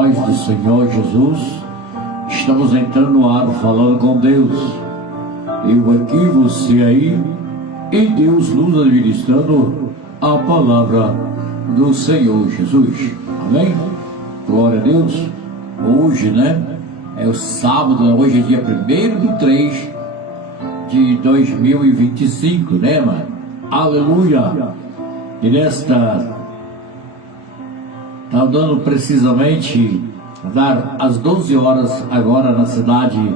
voz do Senhor Jesus. Estamos entrando no ar, falando com Deus. Eu aqui, você aí, e Deus nos administrando a palavra do Senhor Jesus. Amém? Glória a Deus. Hoje, é o sábado, hoje é dia 1º de 2025, mano? Aleluia! E nesta, está dando precisamente, dar às 12 horas agora na cidade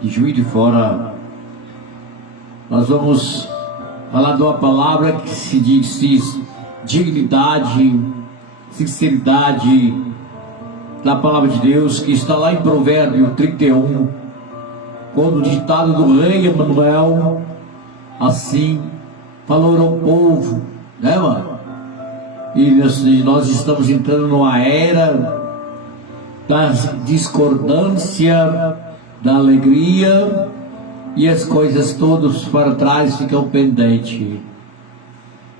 de Juiz de Fora. Nós vamos falar de uma palavra que se diz dignidade, sinceridade, da palavra de Deus, que está lá em Provérbio 31, quando o ditado do rei Emanuel, assim, falou ao povo, mano? E nós estamos entrando numa era da discordância, da alegria, e as coisas todas para trás ficam pendentes.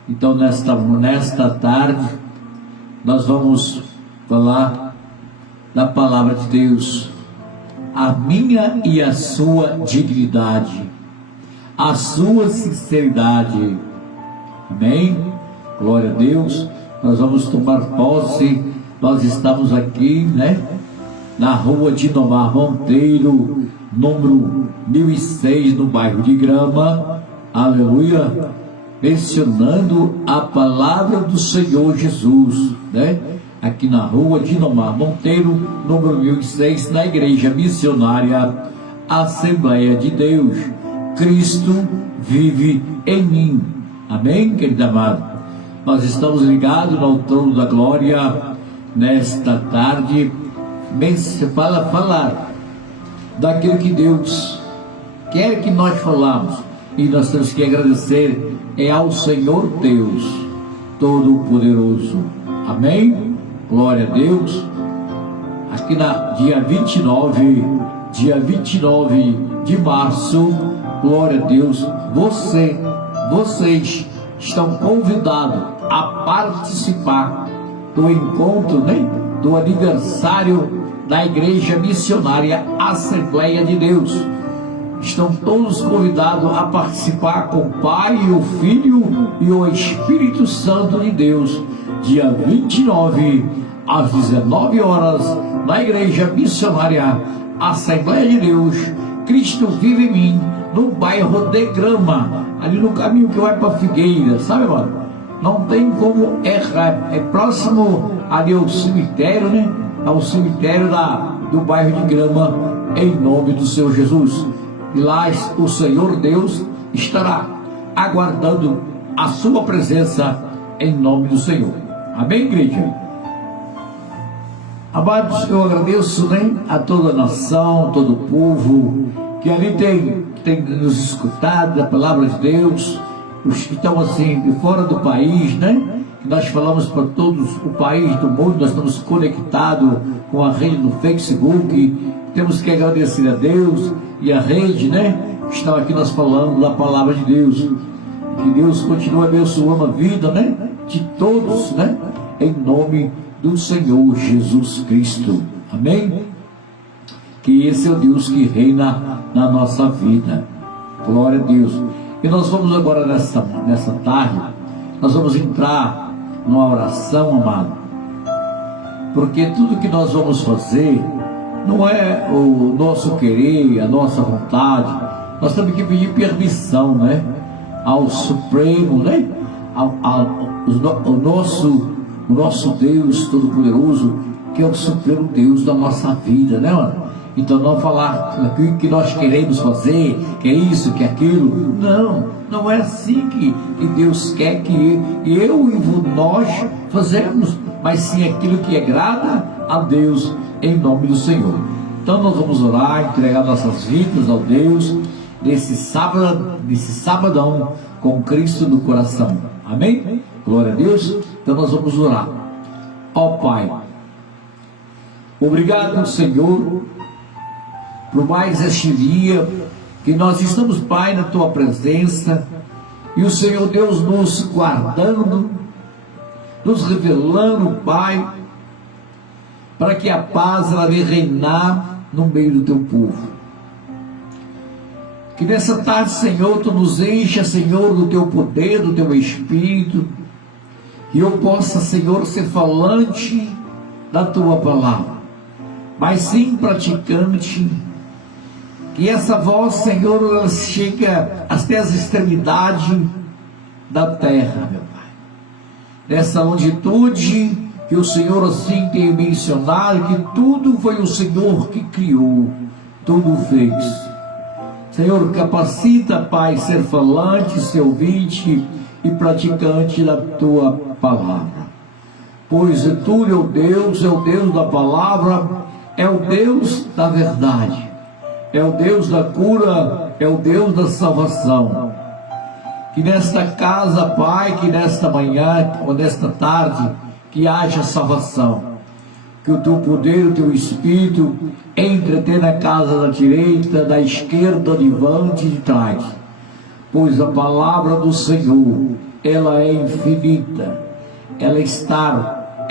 Então nesta tarde nós vamos falar da palavra de Deus, a minha e a sua dignidade, a sua sinceridade. Amém? Glória a Deus. Nós vamos tomar posse. Nós estamos aqui, na rua Dinomar Monteiro, número 1006, no bairro de Grama. Aleluia! Mencionando a palavra do Senhor Jesus, aqui na rua Dinomar Monteiro, número 1006, na igreja missionária Assembleia de Deus. Cristo vive em mim. Amém, querido amado? Nós estamos ligados ao trono da glória nesta tarde. Falar daquilo que Deus quer que nós falamos, e nós temos que agradecer ao Senhor Deus Todo-Poderoso. Amém? Glória a Deus. Aqui dia 29 de março, glória a Deus, vocês estão convidados a participar do encontro, do aniversário da Igreja Missionária Assembleia de Deus. Estão todos convidados a participar com o Pai, o Filho e o Espírito Santo de Deus, dia 29, às 19 horas, na Igreja Missionária Assembleia de Deus, Cristo vive em mim, no bairro de Grama, ali no caminho que vai para Figueira, sabe, mano? Não tem como errar, é próximo ali ao cemitério, ao cemitério do bairro de Grama, em nome do Senhor Jesus. E lá o Senhor Deus estará aguardando a sua presença, em nome do Senhor. Amém, igreja? Amados, eu agradeço a toda a nação, todo o povo que ali tem nos escutado da palavra de Deus, os que estão assim de fora do país, nós falamos para todos o país do mundo. Nós estamos conectados com a rede no Facebook. Temos que agradecer a Deus e a rede, está aqui nós falando da palavra de Deus. Que Deus continue abençoando a vida, de todos, em nome do Senhor Jesus Cristo. Amém? Que esse é o Deus que reina na nossa vida. Glória a Deus. E nós vamos agora nessa tarde, nós vamos entrar numa oração, amado, porque tudo que nós vamos fazer não é o nosso querer, a nossa vontade. Nós temos que pedir permissão, ao Supremo, o nosso Deus Todo-Poderoso, que é o Supremo Deus da nossa vida, mano? Então não falar aquilo que nós queremos fazer, que é isso, que é aquilo. Não é assim que Deus quer que eu e nós fazemos, mas sim aquilo que agrada a Deus, em nome do Senhor. Então nós vamos orar, entregar nossas vidas ao Deus, nesse sabadão, com Cristo no coração. Amém? Glória a Deus. Então nós vamos orar. Ó Pai, obrigado, Senhor, por mais este dia que nós estamos, Pai, na Tua presença, e o Senhor Deus nos guardando, nos revelando, Pai, para que a paz ela venha reinar no meio do teu povo. Que nessa tarde, Senhor, tu nos encha, Senhor, do teu poder, do teu Espírito, e eu possa, Senhor, ser falante da tua palavra, mas sim praticante. Que essa voz, Senhor, ela chega até as extremidades da terra, meu Pai. Nessa longitude que o Senhor assim tem mencionado, que tudo foi o Senhor que criou, tudo fez. Senhor, capacita, Pai, ser falante, ser ouvinte e praticante da tua palavra. Pois tu, meu Deus, é o Deus da palavra, é o Deus da verdade, é o Deus da cura, é o Deus da salvação. Que nesta casa, Pai, que nesta manhã ou nesta tarde, que haja salvação. Que o teu poder, o teu Espírito entre até na casa da direita, da esquerda, de diante e de trás. Pois a palavra do Senhor, ela é infinita, ela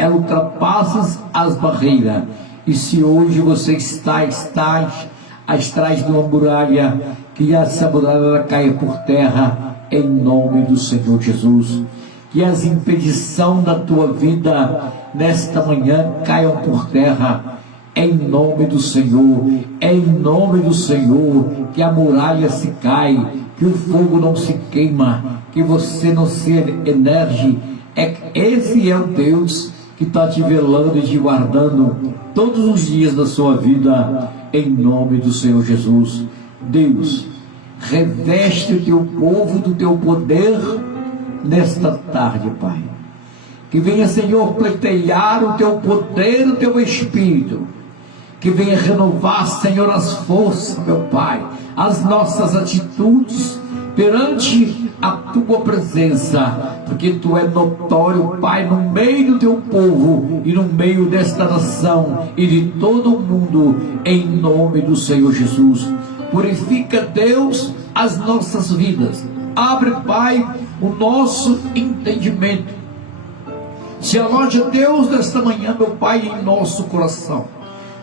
ultrapassa as barreiras. E se hoje você está atrás de uma muralha, que essa muralha caia por terra, em nome do Senhor Jesus. Que as impedições da tua vida nesta manhã caiam por terra, em nome do Senhor. Em nome do Senhor, que a muralha se cai, que o fogo não se queima, que você não se energe. Esse é o Deus que está te velando e te guardando todos os dias da sua vida, em nome do Senhor Jesus. Deus, reveste o teu povo do teu poder nesta tarde, Pai. Que venha, Senhor, pleitear o teu poder, o teu Espírito. Que venha renovar, Senhor, as forças, meu Pai, as nossas atitudes perante a tua presença, porque tu é notório, Pai, no meio do teu povo e no meio desta nação e de todo o mundo, em nome do Senhor Jesus. Purifica, Deus, as nossas vidas. Abre, Pai, o nosso entendimento. Se aloja, Deus, nesta manhã, meu Pai, em nosso coração,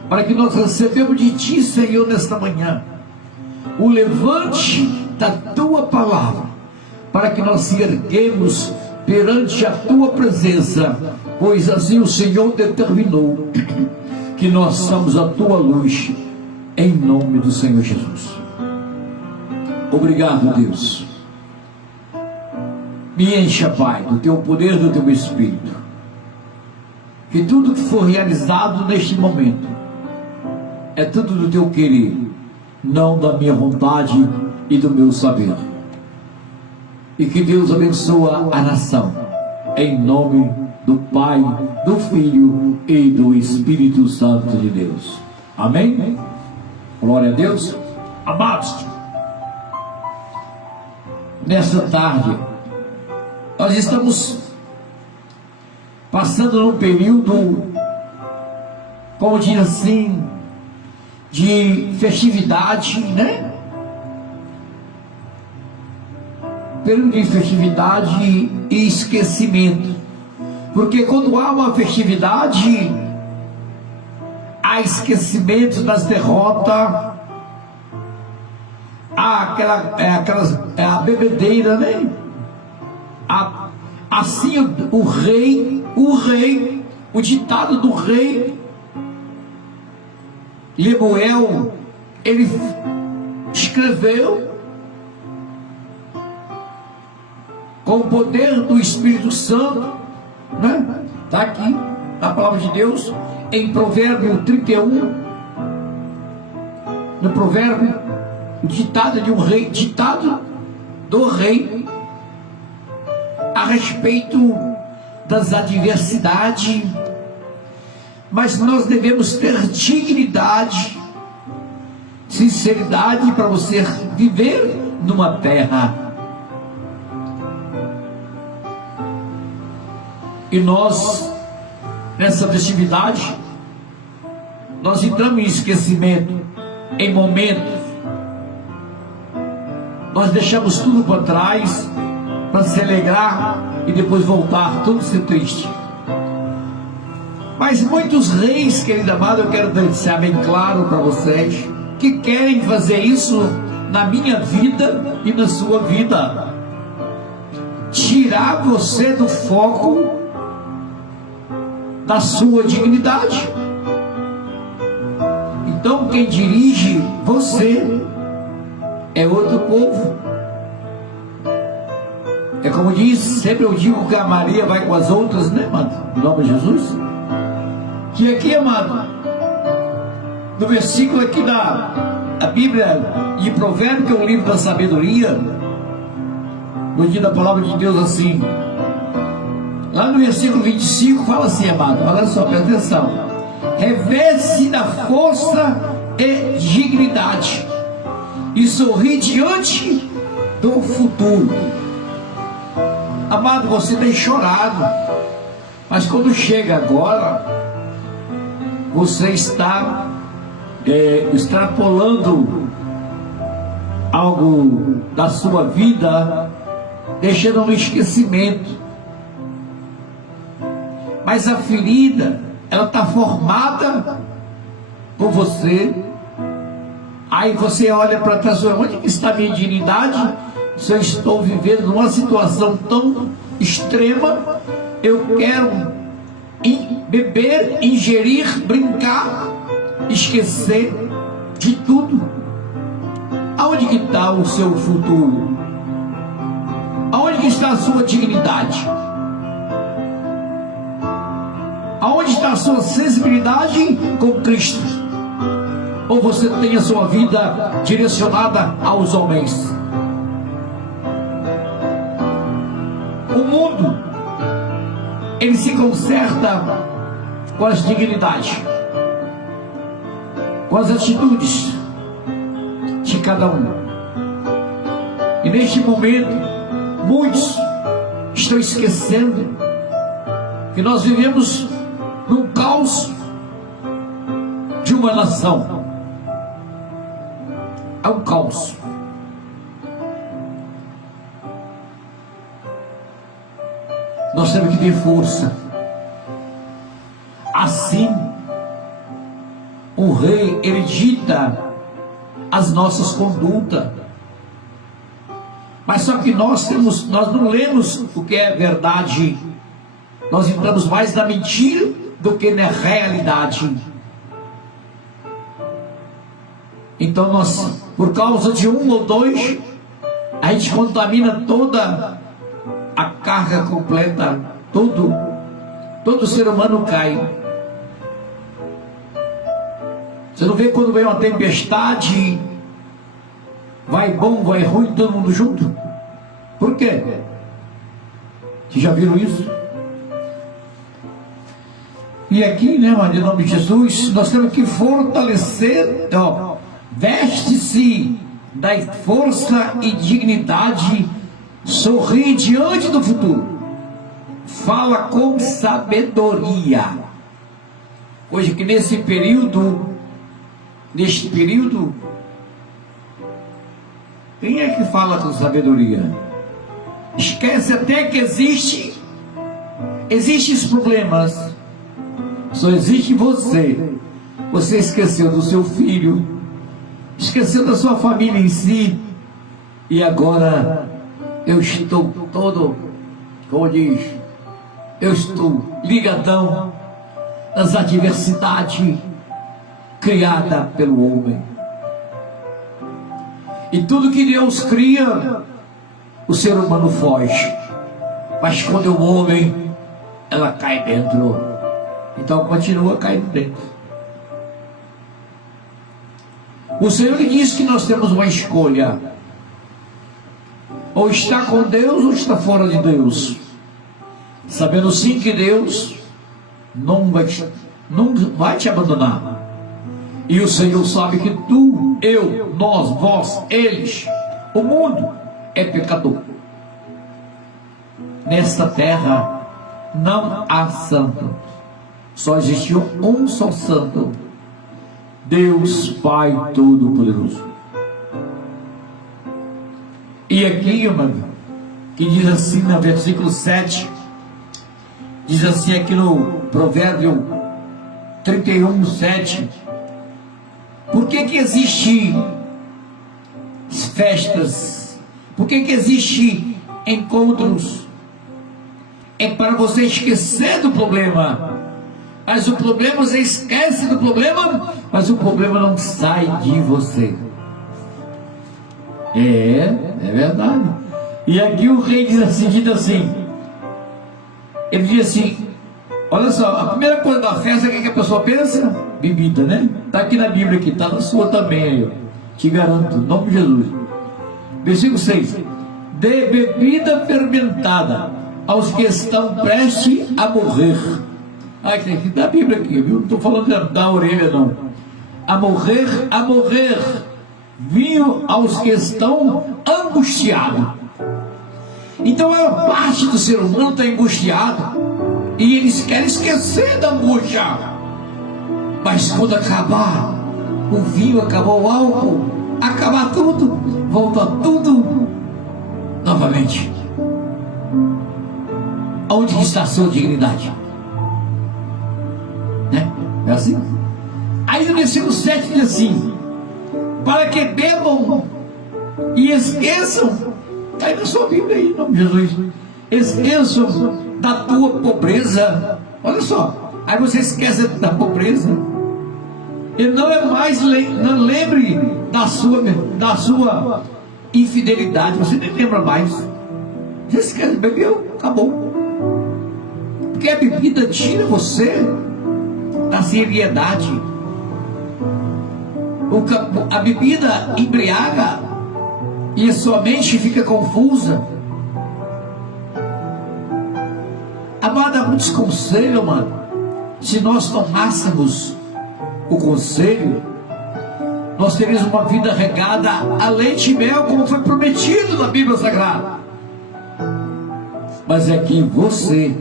para que nós recebemos de Ti, Senhor, nesta manhã, o levante da Tua palavra, para que nós se erguemos perante a Tua presença, pois assim o Senhor determinou que nós somos a Tua luz, em nome do Senhor Jesus. Obrigado, Deus. Me encha, Pai, do Teu poder, do Teu Espírito. Que tudo que for realizado neste momento é tudo do Teu querer, não da minha vontade e do meu saber. E que Deus abençoe a nação, em nome do Pai, do Filho e do Espírito Santo de Deus. Amém? Glória a Deus. Amados, nessa tarde nós estamos passando num período, como diz assim, de festividade, né? Período de festividade e esquecimento. Porque quando há uma festividade, há esquecimento das derrotas, há a bebedeira, né? Assim o ditado do rei Lemuel, ele escreveu com o poder do Espírito Santo, né? Está aqui na palavra de Deus, em Provérbio 31, no provérbio, o ditado de um rei, ditado do rei, a respeito das adversidades. Mas nós devemos ter dignidade, sinceridade, para você viver numa terra. E nós, nessa festividade, nós entramos em esquecimento, em momentos, nós deixamos tudo para trás, para se alegrar e depois voltar tudo ser triste. Mas muitos reis, querido amado, eu quero deixar bem claro para vocês, que querem fazer isso na minha vida e na sua vida. Tirar você do foco da sua dignidade. Então quem dirige você é outro povo. É como diz, sempre eu digo que a Maria vai com as outras, né, amado? Em nome de Jesus. Que aqui, amado, no versículo aqui da Bíblia de Provérbios, que é o livro da sabedoria, no dia da palavra de Deus, assim, lá no versículo 25, fala assim, amado, olha só, presta atenção: reveste da força e dignidade, e sorri diante do futuro. Amado, você tem chorado, mas quando chega agora, você está extrapolando algo da sua vida, deixando no esquecimento. Mas a ferida, ela está formada por você. Aí você olha para trás, onde que está a minha dignidade? Se eu estou vivendo uma situação tão extrema, eu quero beber, ingerir, brincar, esquecer de tudo. Aonde que está o seu futuro? Aonde que está a sua dignidade? Aonde está a sua sensibilidade com Cristo? Ou você tem a sua vida direcionada aos homens? O mundo, ele se conserta com as dignidades, com as atitudes de cada um. E neste momento, muitos estão esquecendo que nós vivemos num caos de uma nação. É um caos. Nós temos que ter força. Assim, o rei, ele dita as nossas condutas. Mas só que nós não lemos o que é verdade. Nós entramos mais na mentira do que na realidade. Então nós, por causa de um ou dois, a gente contamina toda a carga completa, todo ser humano cai. Você não vê quando vem uma tempestade, vai bom, vai ruim, todo mundo junto? Por quê? Vocês já viram isso? E aqui, né, mas em nome de Jesus, nós temos que fortalecer, veste-se da força e dignidade, sorri diante do futuro, fala com sabedoria. Hoje que neste período, quem é que fala com sabedoria? Esquece até que existem esses problemas. Só existe você. Você esqueceu do seu filho, esqueceu da sua família em si, e agora eu estou todo, como diz, eu estou ligadão nas adversidades criadas pelo homem. E tudo que Deus cria, o ser humano foge. Mas quando é o homem, ela cai dentro. Então continua caindo dentro. O Senhor lhe diz que nós temos uma escolha: ou está com Deus ou está fora de Deus. Sabendo sim que Deus não vai te abandonar. E o Senhor sabe que tu, eu, nós, vós, eles, o mundo é pecador. Nesta terra não há santo. Só existiu um só santo, Deus Pai Todo-Poderoso. E aqui, irmão, que diz assim no versículo 7, diz assim aqui no Provérbio 31:7. Por que existe festas? Por que existe encontros? É para você esquecer do problema. Mas o problema, você esquece do problema, mas o problema não sai de você. É verdade. E aqui o rei diz a seguinte assim. Ele diz assim, olha só, a primeira coisa da festa, o que a pessoa pensa? Bebida, né? Está aqui na Bíblia, aqui, está na sua também, aí, ó. Te garanto, em nome de Jesus. Versículo 6. Dê bebida fermentada aos que estão prestes a morrer. Ah, tem aqui da Bíblia aqui, viu? Não estou falando da orelha, não. A morrer, vinho aos que estão angustiados. Então a parte do ser humano está angustiado e eles querem esquecer da angústia. Mas quando acabar o vinho, acabar o álcool, acabar tudo, volta tudo novamente. Onde está a sua dignidade? Né? É assim? Aí no versículo 7 diz assim: para que bebam e esqueçam, aí na sua Bíblia aí, em nome de Jesus, esqueçam da tua pobreza. Olha só, aí você esquece da pobreza e não é mais, não lembre da sua infidelidade, você nem lembra mais, você esquece, bebeu, acabou, porque a bebida tira você da seriedade. A bebida embriaga e a sua mente fica confusa. Amada, muitos conselhos, mano. Se nós tomássemos o conselho, nós teríamos uma vida regada a leite e mel, como foi prometido na Bíblia Sagrada. Mas é que você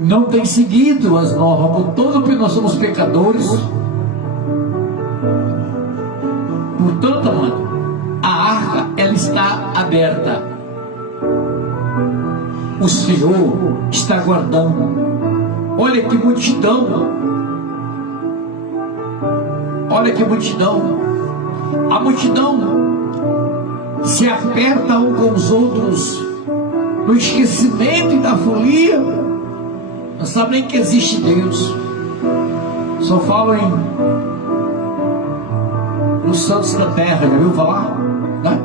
não tem seguido as normas, portanto, nós somos pecadores. Portanto, amado, a arca, ela está aberta. O Senhor está guardando. Olha que multidão. Olha que multidão. A multidão se aperta um com os outros no esquecimento e na folia. Não sabe nem que existe Deus. Só falam nos santos da terra, já viu falar? Né?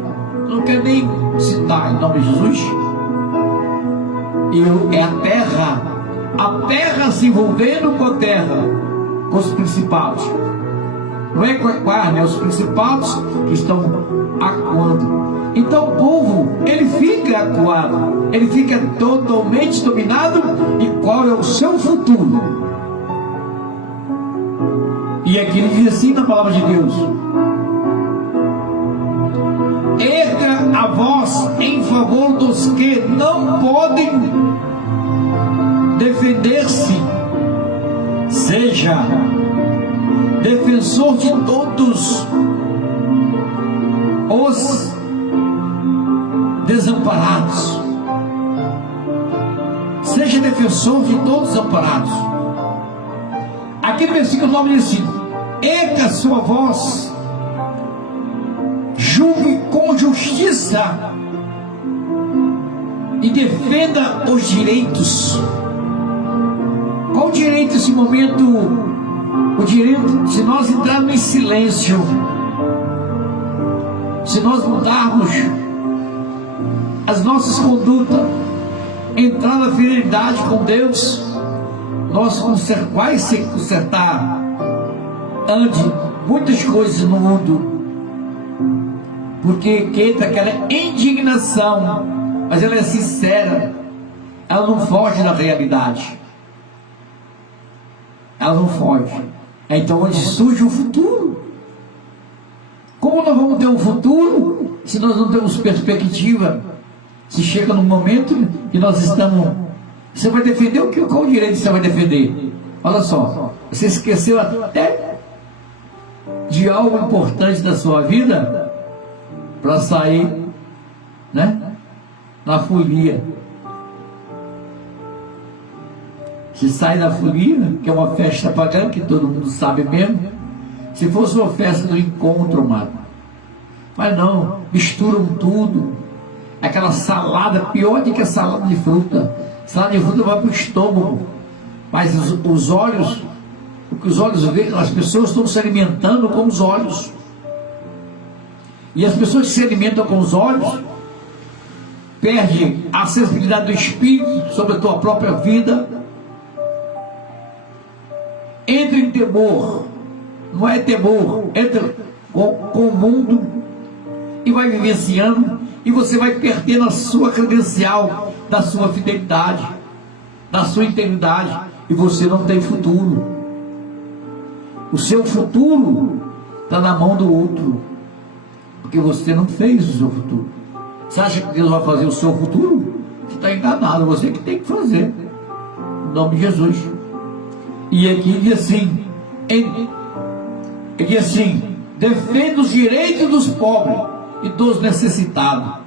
Não quero nem citar em nome de Jesus. E é a terra se envolvendo com a terra, com os principados. Não é com a carne, é os principados que estão acuando. Então o povo, ele fica acuado, ele fica totalmente dominado. E qual é o seu futuro? E aqui ele diz assim na palavra de Deus: erga a voz em favor dos que não podem defender-se, seja defensor de todos os desamparados, seja defensor de todos os desamparados. Aqui no versículo 9 diz assim: erga a sua voz, julgue com justiça e defenda os direitos. Qual o direito nesse momento? O direito, se nós entrarmos em silêncio, se nós mudarmos as nossas condutas, entrar na fidelidade com Deus, nós vai se consertar ante muitas coisas no mundo. Porque entra aquela indignação, mas ela é sincera, ela não foge da realidade, ela não foge. Então onde surge o futuro? Como nós vamos ter um futuro se nós não temos perspectiva? Se chega num momento que nós estamos, você vai defender o que? Qual o direito você vai defender? Olha só, você esqueceu até de algo importante da sua vida para sair, né, na folia. Se sai da folia, que é uma festa pagã, que todo mundo sabe mesmo. Se fosse uma festa do encontro, amado. Mas não, misturam tudo. Aquela salada, pior do que a salada de fruta. Salada de fruta vai para o estômago. Mas os olhos, o que os olhos veem, as pessoas estão se alimentando com os olhos. E as pessoas que se alimentam com os olhos perdem a sensibilidade do Espírito sobre a tua própria vida. Entra em temor, não é temor, entra com o mundo e vai vivenciando, e você vai perdendo a sua credencial da sua fidelidade, da sua integridade, e você não tem futuro. O seu futuro está na mão do outro, porque você não fez o seu futuro. Você acha que Deus vai fazer o seu futuro? Você está enganado, você que tem que fazer, em nome de Jesus. E aqui diz assim, ele diz assim: defenda os direitos dos pobres e dos necessitados.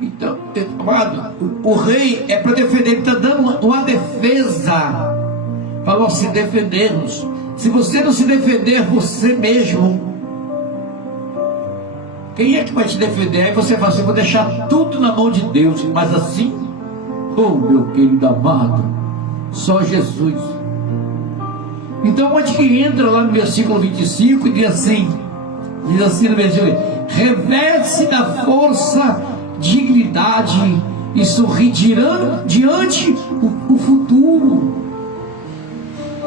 Então, amado, o rei é para defender, ele está dando uma defesa para nós se defendermos. Se você não se defender você mesmo, quem é que vai te defender? Aí você fala assim: vou deixar tudo na mão de Deus. Mas assim, oh meu querido amado, só Jesus. Então onde que entra lá no versículo 25 e diz assim no versículo: reveste da força, dignidade e sorri diante o futuro.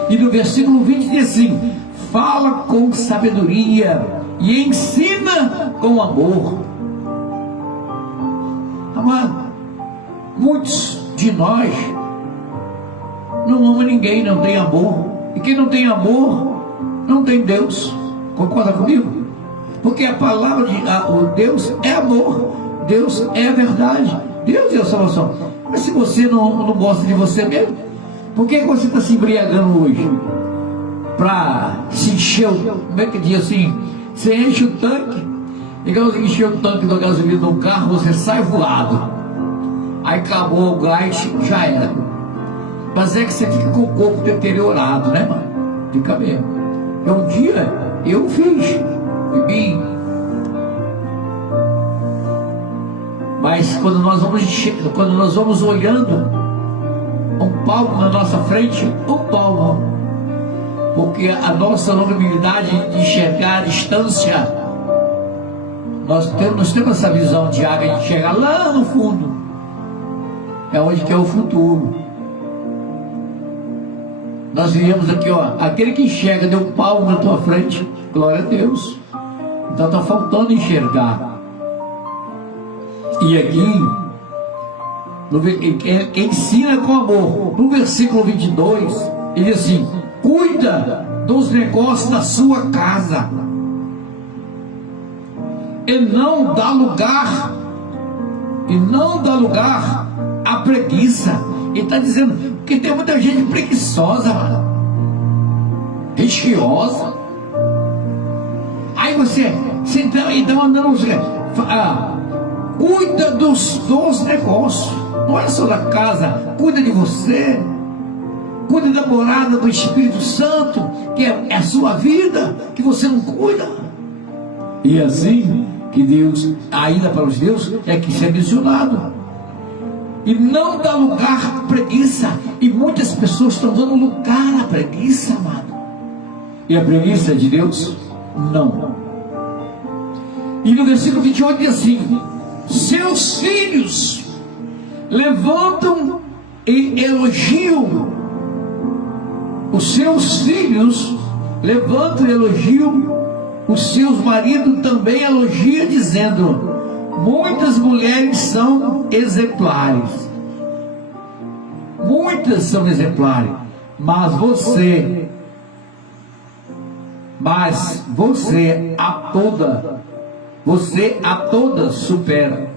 E no versículo 20 diz assim: fala com sabedoria e ensina com amor. Amado, muitos de nós não amam ninguém, não tem amor. E quem não tem amor, não tem Deus. Concorda comigo? Porque a palavra de Deus é amor, Deus é a verdade, Deus é a salvação. Mas se você não gosta de você mesmo, por que você está se embriagando hoje? Para se encher, como é que diz assim? Você enche o tanque, igual você encher o tanque da gasolina do carro, você sai voado. Aí acabou o gás, já era. Mas é que você fica com o corpo deteriorado, né, mano? Fica mesmo. E um dia eu fiz, bebi. Mas quando nós vamos olhando um palmo na nossa frente, um palmo, porque a nossa longanimidade de enxergar a distância, nós temos essa visão de área de enxergar lá no fundo, é onde que é o futuro. Nós viemos aqui, ó, aquele que enxerga deu um palmo na tua frente, glória a Deus. Então está faltando enxergar. E aqui ensina com amor. No versículo 22 ele diz assim: cuida dos negócios da sua casa e não dá lugar à preguiça. Ele está dizendo que tem muita gente preguiçosa, religiosa. Aí você então andando, cuida dos negócios, não é só da casa, cuida de você, cuida da morada do Espírito Santo, que é a sua vida, que você não cuida. E assim que Deus, ainda para os Deus, é que isso é mencionado. E não dá lugar à preguiça. E muitas pessoas estão dando lugar à preguiça, amado. E a preguiça é de Deus? Não. E no versículo 28 diz assim: seus filhos levantam e elogiam. Os seus filhos levantam e elogiam. Os seus maridos também elogiam, dizendo: muitas mulheres são exemplares. Muitas são exemplares. Mas você a todas supera.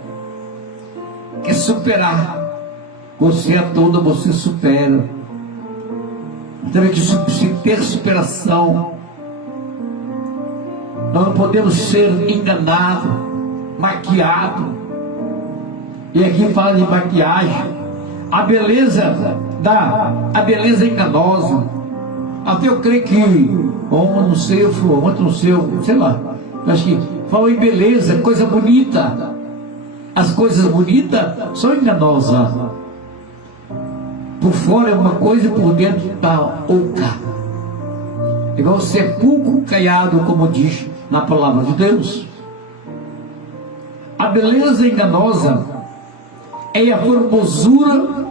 Que superar? Você a toda você supera. Então, que ter superação. Nós não podemos ser enganados, maquiados. E aqui fala de maquiagem. a beleza a beleza enganosa. Até eu creio que ontem não sei, ontem não sei, sei lá, acho que falou em beleza, coisa bonita. As coisas bonitas são enganosas. Por fora é uma coisa e por dentro está oca. Igual sepulcro caiado, como diz na palavra de Deus. A beleza enganosa é a formosura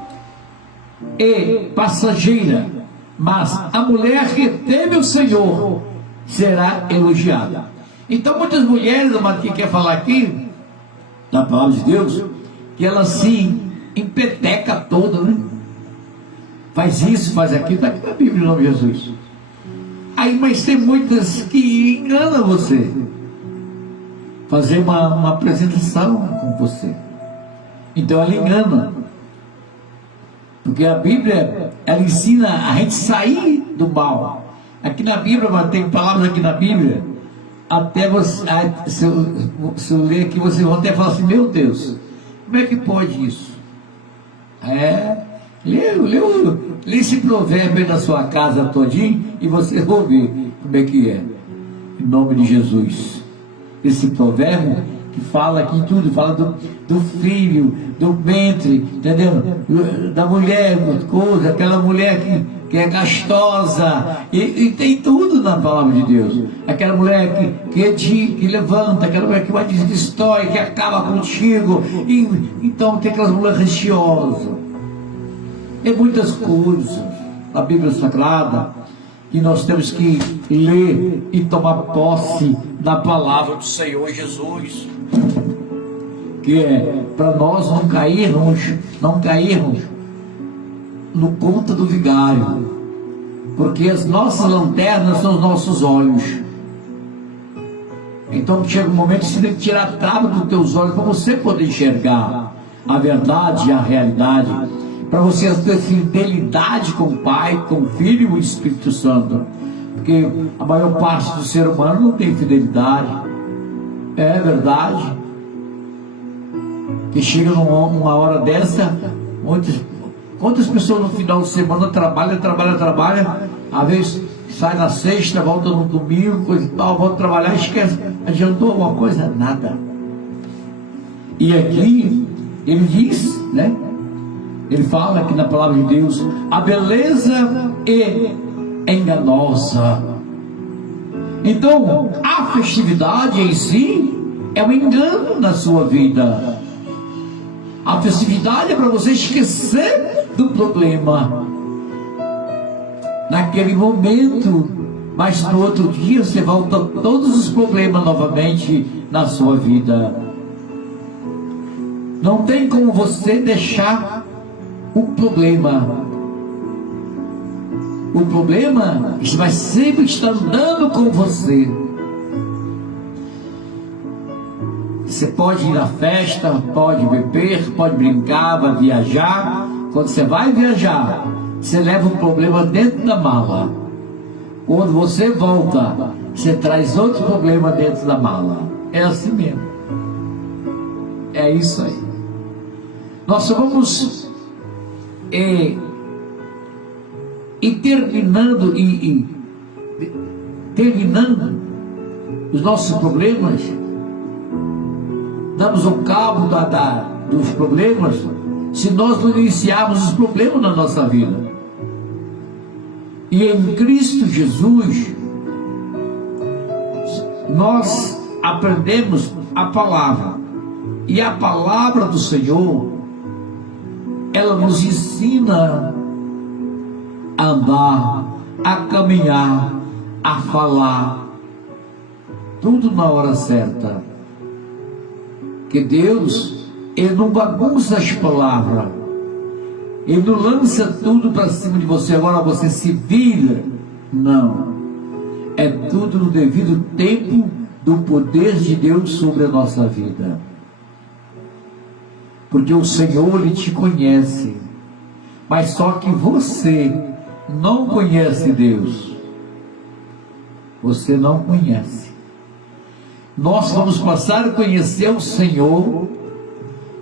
e passageira, mas a mulher que teme o Senhor será elogiada. Então muitas mulheres, que quer falar aqui da palavra de Deus, que ela se empeteca toda, né? Faz isso, faz aquilo, está aqui na Bíblia, em nome de Jesus. Aí, mas tem muitas que enganam você. Fazer uma apresentação com você. Então ela engana. Porque a Bíblia, ela ensina a gente sair do mal. Aqui na Bíblia, tem palavras aqui na Bíblia, até você, se eu ler aqui, vocês vão até falar assim, meu Deus, como é que pode isso? Lê esse provérbio aí na sua casa todinho e vocês vão ver como é que é. Em nome de Jesus. Esse provérbio que fala aqui tudo, fala do filho, do ventre, entendeu? Da mulher, coisa, aquela mulher que é gastosa, e tem tudo na palavra de Deus. Aquela mulher que levanta, aquela mulher que vai destrói, que acaba contigo. Então tem aquelas mulheres receosas. Tem muitas coisas na Bíblia Sagrada que nós temos que ler e tomar posse da palavra do Senhor Jesus, que é para nós não cairmos no conto do vigário, porque as nossas lanternas são os nossos olhos. Então chega um momento que você tem que tirar a trava dos teus olhos para você poder enxergar a verdade e a realidade, para você ter fidelidade com o Pai, com o Filho e o Espírito Santo, porque a maior parte do ser humano não tem fidelidade. É verdade que chega numa hora dessa, quantas pessoas no final de semana trabalham, às vezes sai na sexta, volta no domingo, coisa e tal, volta a trabalhar, esquece, adiantou alguma coisa? Nada. E aqui ele diz, né? Ele fala aqui na palavra de Deus, a beleza é enganosa. Então, a festividade em si é um engano na sua vida. A festividade é para você esquecer do problema naquele momento, mas no outro dia você volta todos os problemas novamente na sua vida. Não tem como você deixar o problema vai sempre estar andando com você. Você pode ir na festa, pode beber, pode brincar, vai viajar. Quando você vai viajar, você leva o problema dentro da mala. Quando você volta, você traz outro problema dentro da mala. É assim mesmo. É isso aí. Nós vamos terminando os nossos problemas, damos ao cabo dos problemas, se nós não iniciarmos os problemas na nossa vida. E em Cristo Jesus, nós aprendemos a palavra, e a palavra do Senhor, ela nos ensina a andar, a caminhar, a falar, tudo na hora certa. Que Deus, Ele não bagunça as palavras, Ele não lança tudo para cima de você, agora você se vira. Não, é tudo no devido tempo do poder de Deus sobre a nossa vida, porque o Senhor, Ele te conhece, mas só que você não conhece Deus. Você não conhece. Nós vamos passar a conhecer o Senhor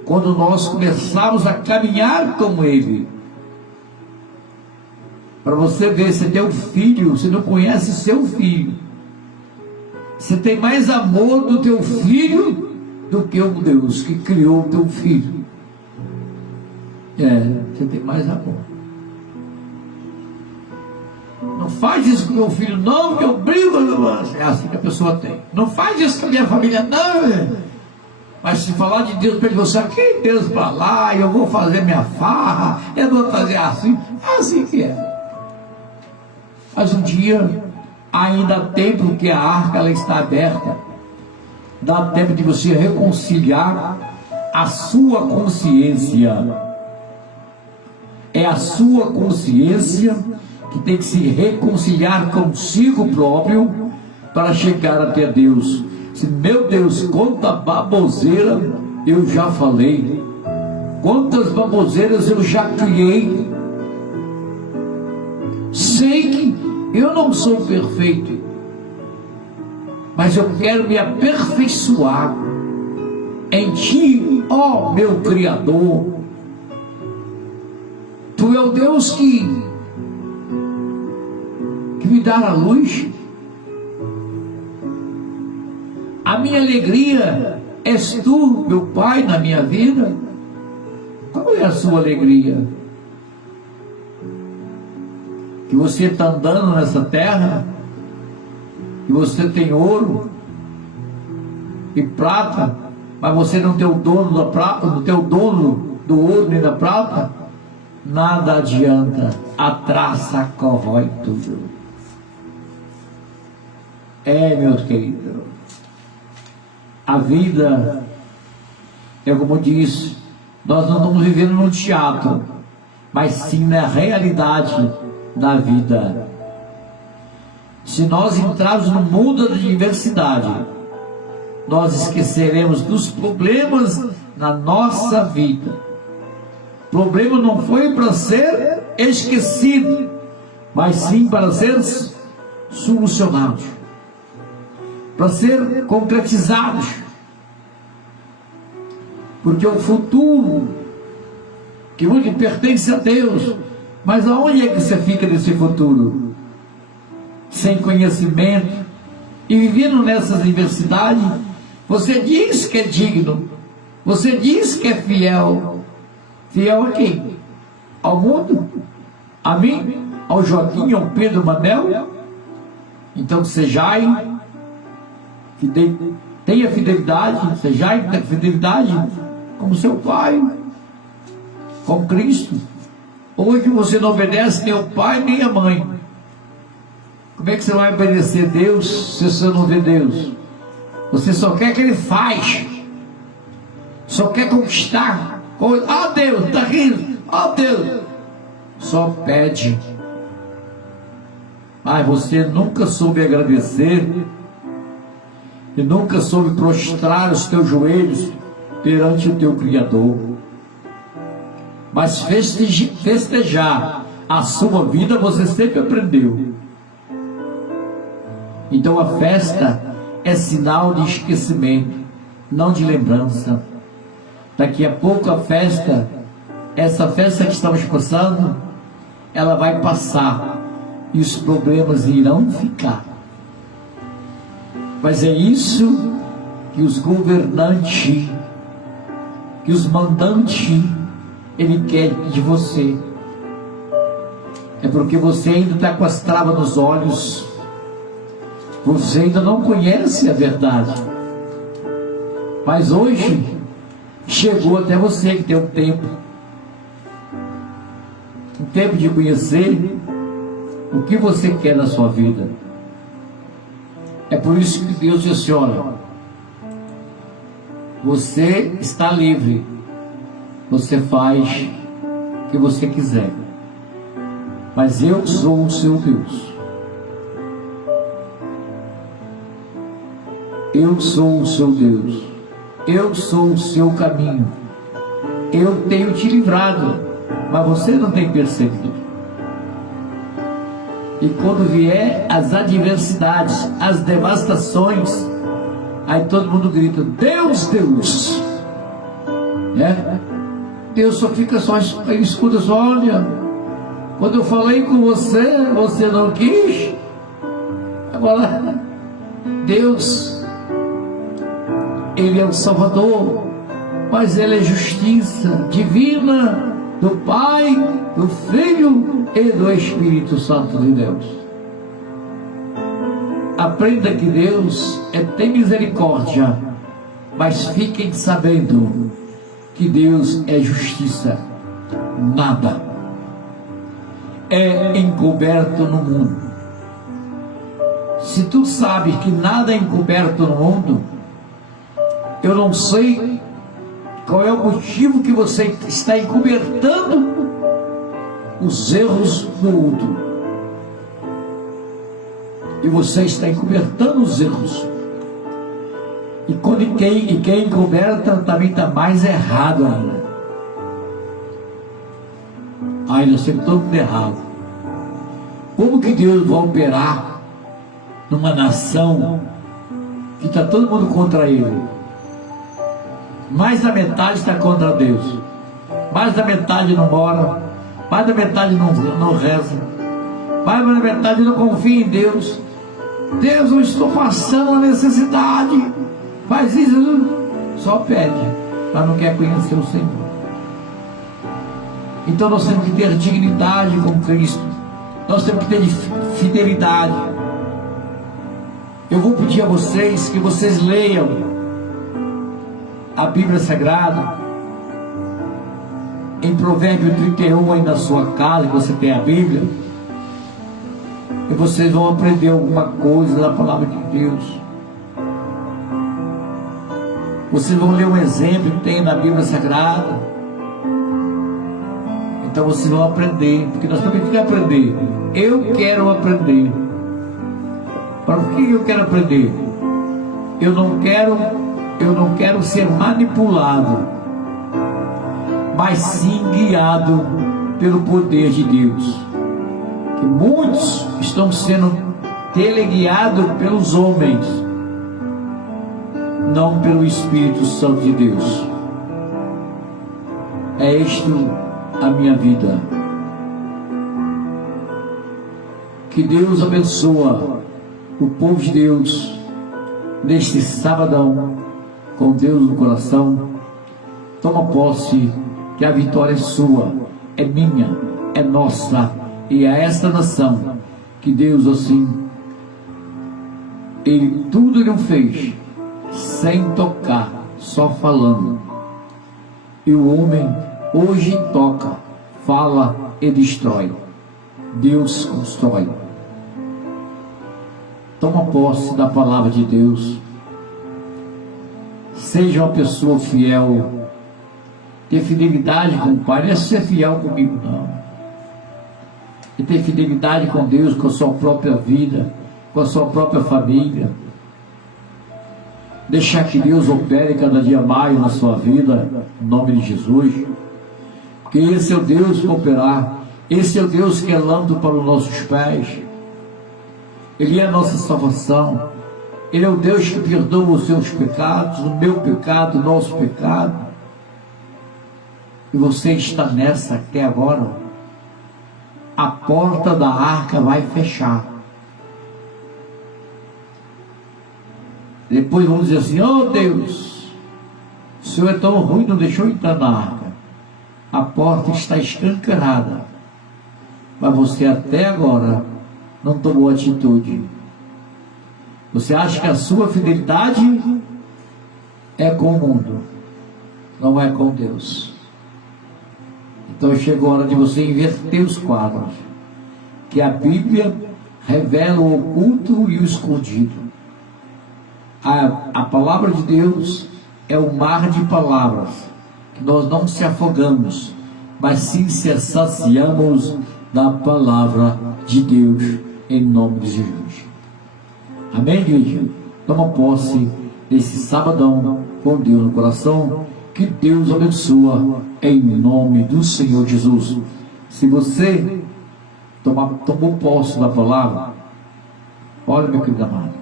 quando nós começarmos a caminhar com Ele. Para você ver, você tem um filho, você não conhece seu filho. Você tem mais amor do teu filho do que o Deus que criou o teu filho. Você tem mais amor. Não faz isso com meu filho, não, que eu brigo. É assim que a pessoa tem. Não faz isso com a minha família, não. Mas se falar de Deus para ele, você sabe que Deus para lá, eu vou fazer minha farra, eu vou fazer assim. É assim que é. Mas um dia, ainda há tempo que a arca ela está aberta, dá tempo de você reconciliar a sua consciência. É a sua consciência que tem que se reconciliar consigo próprio para chegar até Deus. Se, meu Deus, quanta baboseira eu já falei, quantas baboseiras eu já criei. Sei que eu não sou perfeito, mas eu quero me aperfeiçoar em Ti, ó meu Criador. Tu é o Deus que me dá a luz. A minha alegria és Tu, meu Pai, na minha vida. Qual é a sua alegria? Que você está andando nessa terra, que você tem ouro e prata, mas você não tem o dono da prata, não tem o dono do ouro nem da prata, nada adianta, a traça corrói tudo. Meus queridos, a vida é como disse, nós não estamos vivendo num teatro, mas sim na realidade da vida. Se nós entrarmos no mundo da diversidade, nós esqueceremos dos problemas na nossa vida. O problema não foi para ser esquecido, mas sim para ser solucionado, para ser concretizados. Porque o futuro, que hoje pertence a Deus, mas aonde é que você fica nesse futuro? Sem conhecimento e vivendo nessas diversidades. Você diz que é digno, você diz que é fiel. Fiel a quem? Ao mundo? A mim? Ao Joaquim? Ao Pedro Manel? Então sejai, tenha fidelidade, sejai da fidelidade como seu Pai, com Cristo. Hoje você não obedece nem o pai nem a mãe. Como é que você vai obedecer a Deus se você não vê Deus? Você só quer que Ele faz, só quer conquistar. Deus, está rindo, Deus, só pede. Mas você nunca soube agradecer e nunca soube prostrar os teus joelhos perante o teu Criador. Mas festejar a sua vida você sempre aprendeu. Então a festa é sinal de esquecimento, não de lembrança. Daqui a pouco a festa, essa festa que estamos passando, ela vai passar e os problemas irão ficar. Mas é isso que os governantes, que os mandantes, Ele quer de você. É porque você ainda está com as travas nos olhos. Você ainda não conhece a verdade. Mas hoje chegou até você que tem um tempo de conhecer o que você quer na sua vida. É por isso que Deus disse: olha, você está livre, você faz o que você quiser, mas eu sou o seu Deus. Eu sou o seu Deus, eu sou o seu caminho, eu tenho te livrado, mas você não tem percebido. E quando vier as adversidades, as devastações, aí todo mundo grita: Deus, Deus. né? Deus só fica ele escuta só, olha, quando eu falei com você, você não quis. Agora, Deus, Ele é o Salvador, mas Ele é justiça divina do Pai, do Filho e do Espírito Santo de Deus. Aprenda que Deus tem misericórdia, mas fiquem sabendo que Deus é justiça. Nada é encoberto no mundo. Se tu sabes que nada é encoberto no mundo, eu não sei qual é o motivo que você está encobertando os erros do outro. E você está encobertando os erros. E quem encoberta também está mais errado ainda. Nós temos todo mundo errado. Como que Deus vai operar numa nação que está todo mundo contra Ele? Mais da metade está contra Deus. Mais da metade não ora. Mais da metade não reza. Mais da metade não confia em Deus. Deus, eu estou passando a necessidade. Faz isso. Só pede, mas não quer conhecer o Senhor. Então nós temos que ter dignidade com Cristo. Nós temos que ter fidelidade. Eu vou pedir a vocês que vocês leiam a Bíblia Sagrada em Provérbio 31 aí na sua casa, que você tem a Bíblia, e vocês vão aprender alguma coisa da palavra de Deus. Vocês vão ler um exemplo que tem na Bíblia Sagrada. Então vocês vão aprender, porque nós também temos que aprender. Eu quero aprender. Para o que eu quero aprender? Eu não quero ser manipulado, mas sim guiado pelo poder de Deus. Que muitos estão sendo teleguiados pelos homens, não pelo Espírito Santo de Deus. É isto a minha vida. Que Deus abençoa o povo de Deus neste sabadão, com Deus no coração. Toma posse que a vitória é sua, é minha, é nossa, e a esta nação que Deus assim, tudo Ele fez sem tocar, só falando. E o homem hoje toca, fala e destrói. Deus constrói. Toma posse da palavra de Deus. Seja uma pessoa fiel. Ter fidelidade com o Pai não é ser fiel comigo, não. É ter fidelidade com Deus, com a sua própria vida, com a sua própria família. Deixar que Deus opere cada dia mais na sua vida, em nome de Jesus. Porque esse é o Deus que operar. Esse é o Deus que é lâmpada para os nossos pés. Ele é a nossa salvação. Ele é o Deus que perdoa os seus pecados, o meu pecado, o nosso pecado. E você está nessa até agora. A porta da arca vai fechar. Depois vamos dizer assim: oh Deus, o Senhor é tão ruim, não deixou entrar na arca. A porta está escancarada, mas você até agora não tomou atitude. Você acha que a sua fidelidade é com o mundo, não é com Deus. Então chegou a hora de você inverter os quadros, que a Bíblia revela o oculto e o escondido. A palavra de Deus é um mar de palavras, que nós não se afogamos, mas sim se saciamos da palavra de Deus, em nome de Jesus. Amém, igreja? Toma posse desse sabadão com Deus no coração. Que Deus abençoa em nome do Senhor Jesus. Se você tomou posse da palavra, olha, meu querido amado,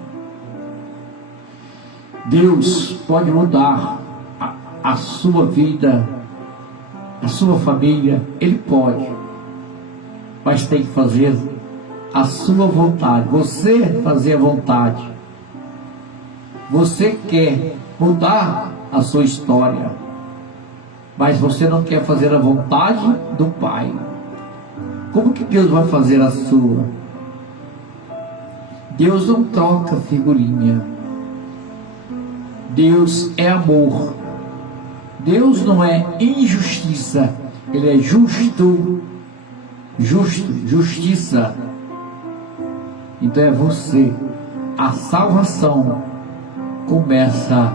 Deus pode mudar a sua vida, a sua família. Ele pode, mas tem que fazer a sua vontade. Você fazer a vontade. Você quer mudar a sua história, mas você não quer fazer a vontade do Pai. Como que Deus vai fazer a sua? Deus não troca figurinha. Deus é amor. Deus não é injustiça. Ele é justo. Justiça. Então é você. A salvação começa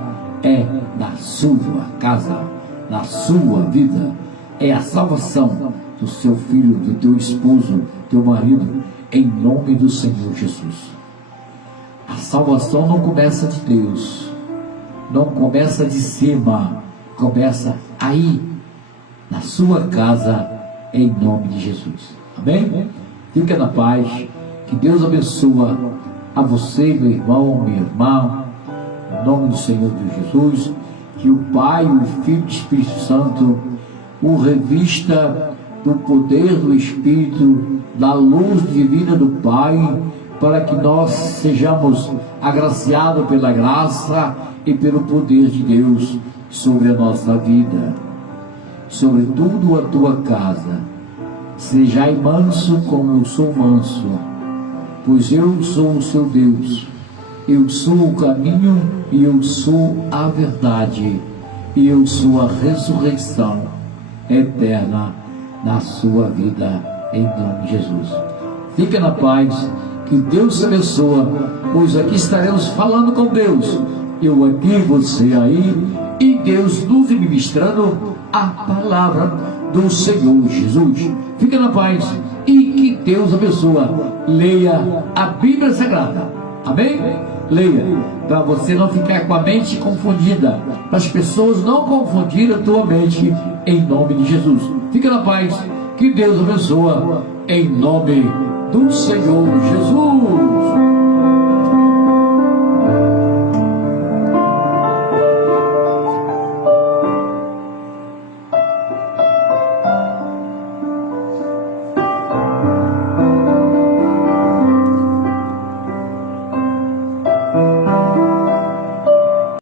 na sua casa, na sua vida. É a salvação do seu filho, do teu esposo, do teu marido, em nome do Senhor Jesus. A salvação não começa de Deus, não começa de cima, começa aí, na sua casa, em nome de Jesus. Amém? Fica na paz. Que Deus abençoe a você, meu irmão, minha irmã, em nome do Senhor Jesus. Que o Pai, o Filho e o Espírito Santo o revista do poder do Espírito, da luz divina do Pai, para que nós sejamos agraciados pela graça e pelo poder de Deus sobre a nossa vida, sobretudo a tua casa. Sejai manso como eu sou manso, pois eu sou o seu Deus. Eu sou o caminho e eu sou a verdade e eu sou a ressurreição eterna na sua vida, em nome de Jesus. Fica na paz, que Deus te abençoe, pois aqui estaremos falando com Deus, eu aqui, você aí, e Deus nos ministrando a palavra do Senhor Jesus. Fica na paz e que Deus abençoe. Leia a Bíblia Sagrada, amém? Leia, para você não ficar com a mente confundida, para as pessoas não confundirem a tua mente, em nome de Jesus. Fica na paz, que Deus abençoe, em nome do Senhor Jesus.